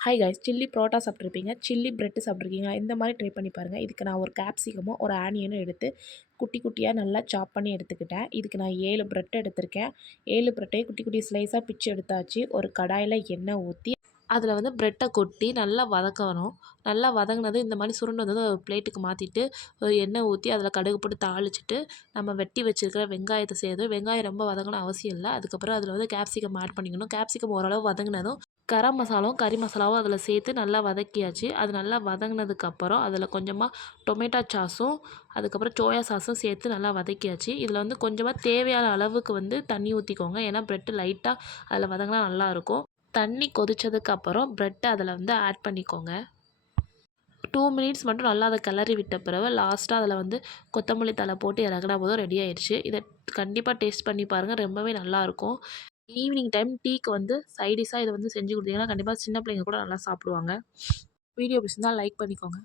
High guys chilli parotta சாப்பிட்ருப்பீங்க chilli bread சாப்பிட்ருக்கீங்க இந்த மாதிரி ட்ரை பண்ணி பாருங்கள் இதுக்கு நான் ஒரு கேப்சிகமும் ஒரு ஆனியனும் எடுத்து குட்டி குட்டியாக நல்லா சாப் பண்ணி எடுத்துக்கிட்டேன். இதுக்கு நான் ஏழு ப்ரெட் எடுத்திருக்கேன். ஏழு ப்ரெட்டையும் குட்டி குட்டி ஸ்லைஸாக பிச்சு எடுத்தாச்சு. ஒரு கடாயில் எண்ணெய் ஊற்றி அதில் வந்து ப்ரெட்டை கொட்டி நல்லா வதக்கணும். நல்லா வதங்கினது இந்த மாதிரி சுருண்டு வந்தது ஒரு பிளேட்டுக்கு மாற்றிட்டு ஒரு எண்ணெய் ஊற்றி அதில் கடுகு போட்டு தாளிச்சிட்டு நம்ம வெட்டி வச்சுருக்கிற வெங்காயத்தை சேர்த்து வெங்காயம் ரொம்ப வதங்கணும் அவசியம் இல்லை. அதுக்கப்புறம் அதில் வந்து கேப்சிகம் ஆட் பண்ணிக்கணும். கேப்சிகம் ஓரளவு வதங்கினதும் கரம் மசாலாவும் கறி மசாலாவும் அதில் சேர்த்து நல்லா வதக்கியாச்சு. அது நல்லா வதங்கினதுக்கப்புறம் அதில் கொஞ்சமாக டொமேட்டோ சாஸும் அதுக்கப்புறம் சோயா சாஸும் சேர்த்து நல்லா வதக்கியாச்சு. இதில் வந்து கொஞ்சமாக தேவையான அளவுக்கு வந்து தண்ணி ஊற்றிக்கோங்க ஏன்னா ப்ரெட்டு லைட்டாக அதில் வதங்கினா நல்லாயிருக்கும். தண்ணி கொதித்ததுக்கப்புறம் ப்ரெட்டை அதில் வந்து ஆட் பண்ணிக்கோங்க. டூ மினிட்ஸ் மட்டும் நல்லா அதை கிளறி விட்ட பிறகு லாஸ்ட்டாக அதில் வந்து கொத்தமல்லி தழை போட்டு இறக்குனா போதும் ரெடி ஆயிடுச்சு. இதை கண்டிப்பாக டேஸ்ட் பண்ணி பாருங்கள் ரொம்பவே நல்லாயிருக்கும். ஈவினிங் டைம் டீக்கு வந்து சைடிஷாக இதை வந்து செஞ்சு கொடுத்தீங்கன்னா கண்டிப்பாக சின்ன பிள்ளைங்க கூட நல்லா சாப்பிடுவாங்க. வீடியோ பிடிச்சிருந்தால் லைக் பண்ணிக்கோங்க.